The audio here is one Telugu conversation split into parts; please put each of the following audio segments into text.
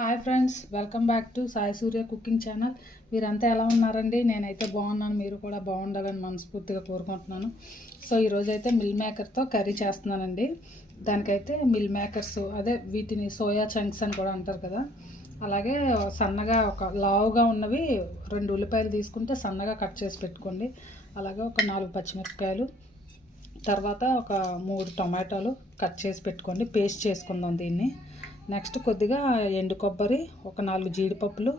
Hi friends, welcome back to Sai Surya cooking channel. మీరంతా ఎలా ఉన్నారండి? నేనైతే బాగున్నాను, మీరు కూడా బాగుండాలని మనస్ఫూర్తిగా కోరుకుంటున్నాను. సో ఈరోజు అయితే మిల్ మేకర్తో కర్రీ చేస్తున్నానండి. దానికైతే మిల్ మేకర్స్, అదే వీటిని సోయా చంక్స్ అని కూడా అంటారు కదా, అలాగే సన్నగా ఒక లావుగా ఉన్నవి 2 ఉల్లిపాయలు తీసుకుంటే సన్నగా కట్ చేసి పెట్టుకోండి. అలాగే ఒక 4 పచ్చిమిరపకాయలు, తర్వాత ఒక 3 టొమాటోలు కట్ చేసి పెట్టుకోండి. పేస్ట్ చేసుకుందాం దీన్ని. నెక్స్ట్ కొద్దిగా ఎండు కొబ్బరి, ఒక 4 జీడిపప్పులు,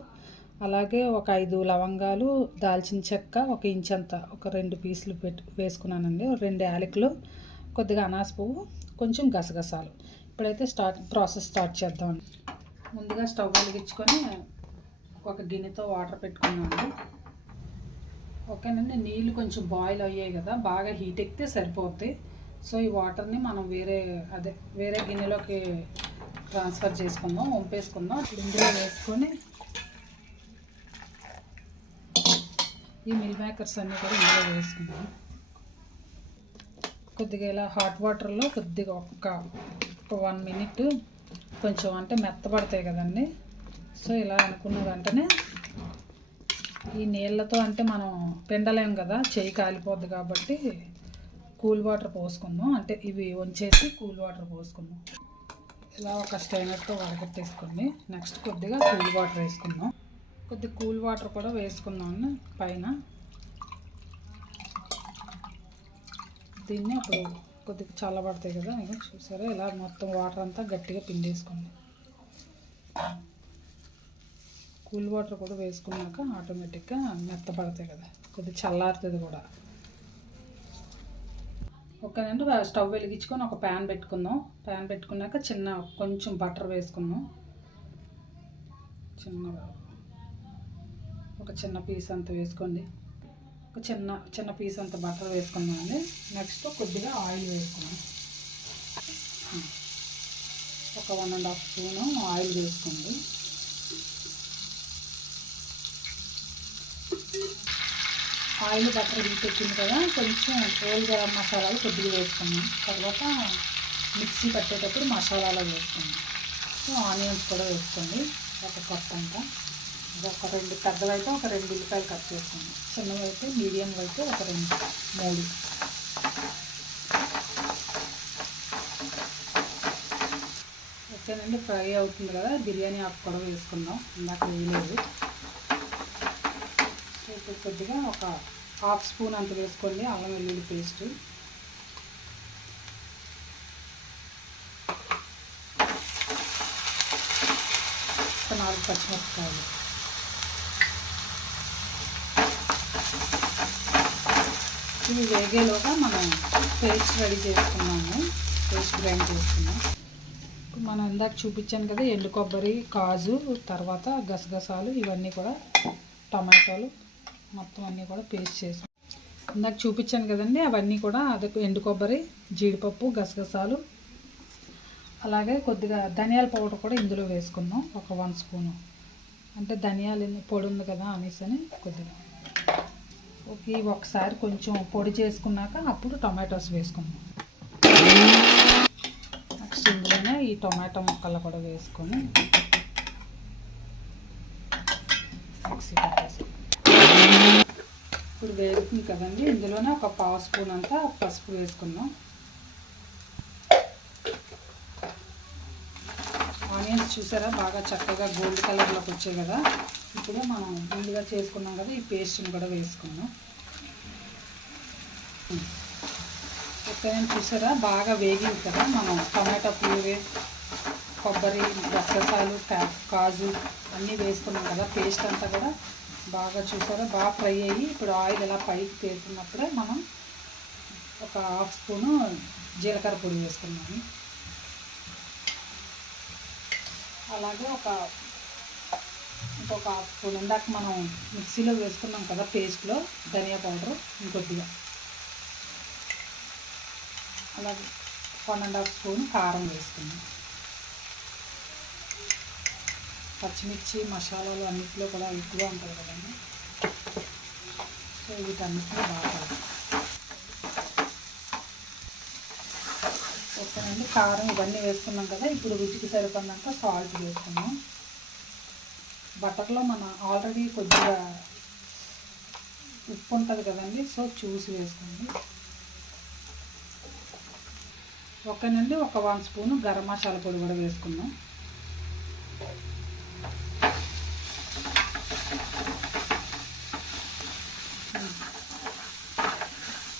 అలాగే ఒక 5 లవంగాలు, దాల్చిన చెక్క, ఒక ఇంచంత, ఒక 2 పీసులు వేసుకున్నానండి. 2 యాలకులు, కొద్దిగా అనాస పువ్వు, కొంచెం గసగసాలు. ఇప్పుడైతే ప్రాసెస్ స్టార్ట్ చేద్దాం. ముందుగా స్టవ్ వెలిగించుకొని ఒక గిన్నెతో వాటర్ పెట్టుకున్నాను. ఓకేనండి, నీళ్ళు కొంచెం బాయిల్ అయ్యాయి కదా, బాగా హీట్ ఎక్కితే సరిపోతాయి. సో ఈ వాటర్ని మనం వేరే గిన్నెలోకి ట్రాన్స్ఫర్ చేసుకుందాం, వంపేసుకుందాం. ఇందులో వేసుకొని ఈ మిల్ మేకర్స్ అన్నీ కూడా ఇందులో వేసుకుందాం. కొద్దిగా ఇలా హాట్ వాటర్లో కొద్దిగా ఒక 1 మినిట్ కొంచెం అంటే మెత్తపడతాయి కదండి. సో ఇలా అనుకున్న వెంటనే ఈ నీళ్ళతో అంటే మనం పిండలేం కదా, చెయ్యి కాలిపోద్ది కాబట్టి కూల్ వాటర్ పోసుకుందాం. అంటే ఇవి వంచేసి కూల్ వాటర్ పోసుకుందాం. ఇలా ఒక స్ట్రైనర్తో వడగట్టేసుకోండి. నెక్స్ట్ కొద్దిగా కూల్ వాటర్ వేసుకుందాం. కొద్దిగా కూల్ వాటర్ కూడా వేసుకుందాం పైన. దీన్ని అప్పుడు కొద్దిగా చల్లబడతాయి కదా, ఇక చూసారా, ఇలా మొత్తం వాటర్ అంతా గట్టిగా పిండేసుకోండి. కూల్ వాటర్ కూడా వేసుకున్నాక ఆటోమేటిక్గా మెత్తపడతాయి కదా, కొద్దిగా చల్లారుతుంది కూడా. ఓకేనండి, స్టవ్ వెలిగించుకొని ఒక ప్యాన్ పెట్టుకుందాం. ప్యాన్ పెట్టుకున్నాక కొంచెం బటర్ వేసుకుందాం. ఒక చిన్న పీస్ అంత వేసుకోండి. ఒక చిన్న పీస్ అంత బటర్ వేసుకుందాం అండి. నెక్స్ట్ కొద్దిగా ఆయిల్ వేసుకుందాం. ఒక 1.5 స్పూను ఆయిల్ వేసుకోండి. ఆయిల్ బటర్ హీట్ ఎక్కింది కదా, కొంచెం హోల్ గరం మసాలాలు కొద్దిగా వేసుకున్నాం. తర్వాత మిక్సీ పట్టేటప్పుడు మసాలాలు వేసుకున్నాం. సో ఆనియన్స్ కూడా వేసుకోండి, ఒక కప్ అంతా. ఒక 2 పెద్దవైతే ఒక 2 ఉల్లిపాయలు కట్ చేసుకోండి. చిన్నవి అయితే మీడియం అయితే ఒక 2-3. ఓకేనండి, ఫ్రై అవుతుంది కదా, బిర్యానీ ఆకు కూడా వేసుకుందాం. ఇందాక వేయలేదు. ఇప్పుడు కొద్దిగా ఒక 1/2 స్పూన్ అంత వేసుకోండి అల్లం వెల్లుల్లి పేస్ట్. ఒక 4 పచ్చిమిరపకాయలు. ఇవి వేగేలోగా మనం పేస్ట్ రెడీ చేసుకున్నాము. పేస్ట్ గ్రైండ్ చేసుకున్నాం. మనం ఇందాక చూపించాను కదా, ఎండు కొబ్బరి, కాజు, తర్వాత గసగసాలు, ఇవన్నీ కూడా టమాటాలు మొత్తం అన్నీ కూడా పేస్ట్ చేసాం. ఇందాక చూపించాను కదండి, అవన్నీ కూడా అదే ఎండు కొబ్బరి, జీడిపప్పు, గసగసాలు, అలాగే కొద్దిగా ధనియాల పౌడర్ కూడా ఇందులో వేసుకుందాం. ఒక 1 స్పూను. అంటే ధనియాలు పొడి ఉంది కదా అనేసి అని కొద్దిగా. ఓకే, ఒకసారి కొంచెం పొడి చేసుకున్నాక అప్పుడు టొమాటోస్ వేసుకుందాం. నెక్స్ట్ ఇందులోనే ఈ టొమాటో ముక్కలు కూడా వేసుకొని మిక్సీ పట్టేసి. ఇప్పుడు వేగుతుంది కదండి, ఇందులోనే ఒక 1/2 స్పూన్ అంతా పసుపు వేసుకుందాం. ఆనియన్స్ చూసారా బాగా చక్కగా గోల్డ్ కలర్లోకి వచ్చాయి కదా. ఇప్పుడు మనం ముందుగా చేసుకున్నాం కదా, ఈ పేస్ట్ని కూడా వేసుకుందాం. ఓకేనండి, చూసారా బాగా వేగింది కదా. మనం టమాటా పువ్వు, కొబ్బరి, గసగసాలు, కాజు అన్నీ వేసుకున్నాం కదా, పేస్ట్ అంతా కూడా బాగా చూసారా బాగా ఫ్రై అయ్యి ఇప్పుడు ఆయిల్ ఇలా పైకి తేలుతున్నప్పుడే మనం ఒక 1/2 స్పూను జీలకర్ర పొడి వేసుకున్నాము. అలాగే ఇంకొక 1/2 స్పూన్ ఇందాక మనం మిక్సీలో వేసుకున్నాం కదా పేస్ట్లో ధనియా పౌడరు ఇంకొద్దిగా. అలాగే 1.5 స్పూన్ కారం వేసుకున్నాం. పచ్చిమిర్చి మసాలాలు అన్నింటిలో కూడా ఎక్కువ ఉంటాయి కదండి. సో వీటన్నిటిని బాగా ఓకేనండి. కారం ఇవన్నీ వేసుకున్నాం కదా, ఇప్పుడు రుచికి సరిపడినంత సాల్ట్ వేసుకున్నాం. బటర్లో మన ఆల్రెడీ కొద్దిగా ఉప్పు ఉంటుంది కదండి, సో చూసి వేసుకోండి. ఓకేనండి, ఒక 1 స్పూను గరం మసాలా పొడి కూడా వేసుకుందాం.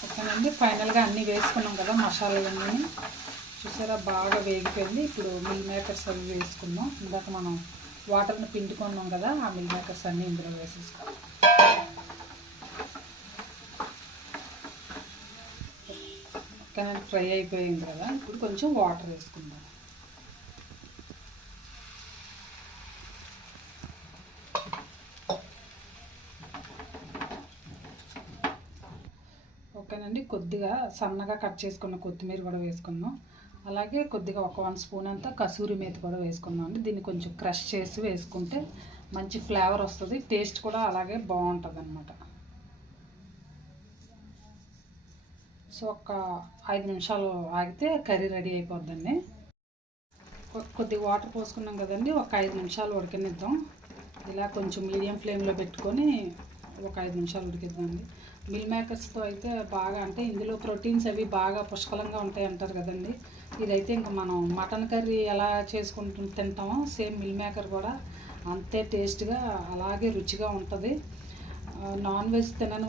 ఓకేనండి, ఫైనల్గా అన్నీ వేసుకున్నాం కదా మసాలాలన్నీ. చూసారా బాగా వేగిపోయింది. ఇప్పుడు మిల్ మేకర్స్ అవి వేసుకుందాం. ఇందాక మనం వాటర్ని పిండుకున్నాం కదా, ఆ మిల్ మేకర్స్ అన్నీ ఇందులో వేసేసుకోవాలి. ఓకేనండి, ఫ్రై అయిపోయింది కదా, ఇప్పుడు కొంచెం వాటర్ వేసుకుందాం. ఓకేనండి, కొద్దిగా సన్నగా కట్ చేసుకున్న కొత్తిమీర కూడా వేసుకుందాం. అలాగే కొద్దిగా ఒక 1 స్పూన్ అంతా కసూరి మేతి కూడా వేసుకుందాం అండి. దీన్ని కొంచెం క్రష్ చేసి వేసుకుంటే మంచి ఫ్లేవర్ వస్తుంది, టేస్ట్ కూడా అలాగే బాగుంటుంది అన్నమాట. సో ఒక 5 నిమిషాలు ఆగితే కర్రీ రెడీ అయిపోద్దండి. కొద్దిగా వాటర్ పోసుకున్నాం కదండి, ఒక 5 నిమిషాలు ఉడకనిద్దాం. ఇలా కొంచెం మీడియం ఫ్లేమ్లో పెట్టుకొని ఒక 5 నిమిషాలు ఉడికిద్దామండి. మిల్ మేకర్స్తో అయితే బాగా, అంటే ఇందులో ప్రోటీన్స్ అవి బాగా పుష్కలంగా ఉంటాయి అంటారు కదండి. ఇదైతే ఇంకా మనం మటన్ కర్రీ ఎలా తింటామో సేమ్ మిల్ మేకర్ కూడా అంతే టేస్ట్గా అలాగే రుచిగా ఉంటుంది. నాన్ వెజ్ తినని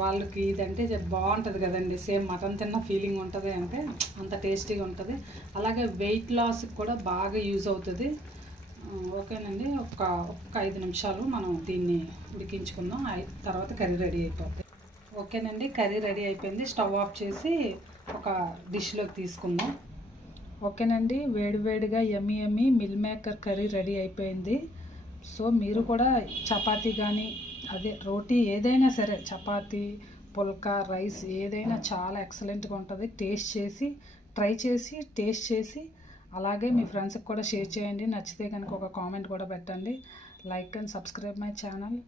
వాళ్ళకి ఇదంటే బాగుంటుంది కదండి. సేమ్ మటన్ తిన్న ఫీలింగ్ ఉంటుంది, అంటే అంత టేస్టీగా ఉంటుంది. అలాగే వెయిట్ లాస్కి కూడా బాగా యూజ్ అవుతుంది. ఓకేనండి, ఒక 5 నిమిషాలు మనం దీన్ని ఉడికించుకుందాం. తర్వాత కర్రీ రెడీ అయిపోతుంది. ఓకేనండి, కర్రీ రెడీ అయిపోయింది. స్టవ్ ఆఫ్ చేసి ఒక డిష్లోకి తీసుకుందాం. ఓకేనండి, వేడివేడిగా యమ్మీ మిల్ మేకర్ కర్రీ రెడీ అయిపోయింది. సో మీరు కూడా చపాతీ కానీ అదే రోటీ ఏదైనా సరే, చపాతీ, పుల్కా, రైస్ ఏదైనా చాలా ఎక్సలెంట్గా ఉంటుంది. ట్రై చేసి టేస్ట్ చేసి అలాగే మీ ఫ్రెండ్స్కి కూడా షేర్ చేయండి. నచ్చితే కనుక ఒక కామెంట్ కూడా పెట్టండి. Like and subscribe my channel.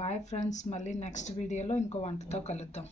Bye friends, మళ్ళీ నెక్స్ట్ వీడియోలో ఇంకో వంటతో కలుద్దాం.